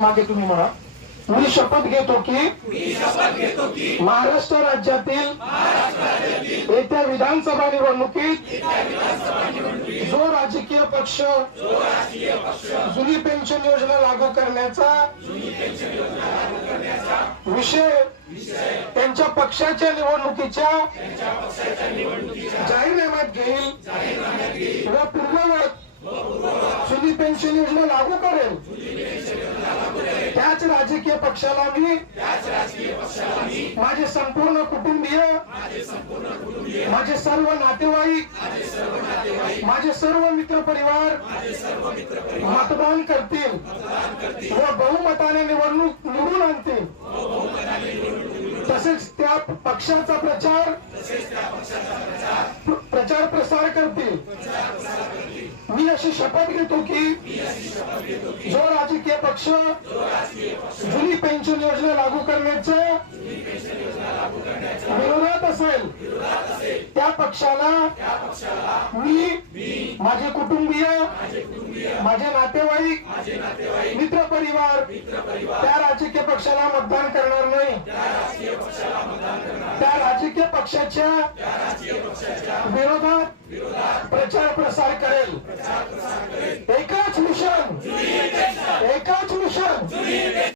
मागे तुम्ही म्हणा. मी शपथ घेतो की महाराष्ट्र राज्यातील येत्या विधानसभा निवडणुकीत जो राजकीय पक्ष जुनी पेन्शन योजना लागू करण्याचा विषय त्यांच्या पक्षाच्या निवडणुकीच्या जाहीरनाम्यात घेईल व पूर्ववत जुनी पेन्शन योजना लागू करेल त्याच राजकीय पक्षाला मी माझे संपूर्ण कुटुंबीय माझे सर्व नातेवाईक माझे सर्व मित्र परिवार मतदान करतील व बहुमताने निवडणूक निवडून आणतील. तसेच त्या पक्षाचा प्रचार प्रचार प्रसार करतील. शपथ घेतो की जो राजकीय पक्ष जुनी पेन्शन योजना लागू करण्याच्या विरोधात असेल त्या पक्षाला मी माझे कुटुंबीय माझे नातेवाईक मित्र परिवार त्या राजकीय पक्षाला मतदान करणार नाही. त्या राजकीय पक्षाच्या विरोधात प्रचार प्रसार करेल. एकाच मिशन. एकाच मिशन.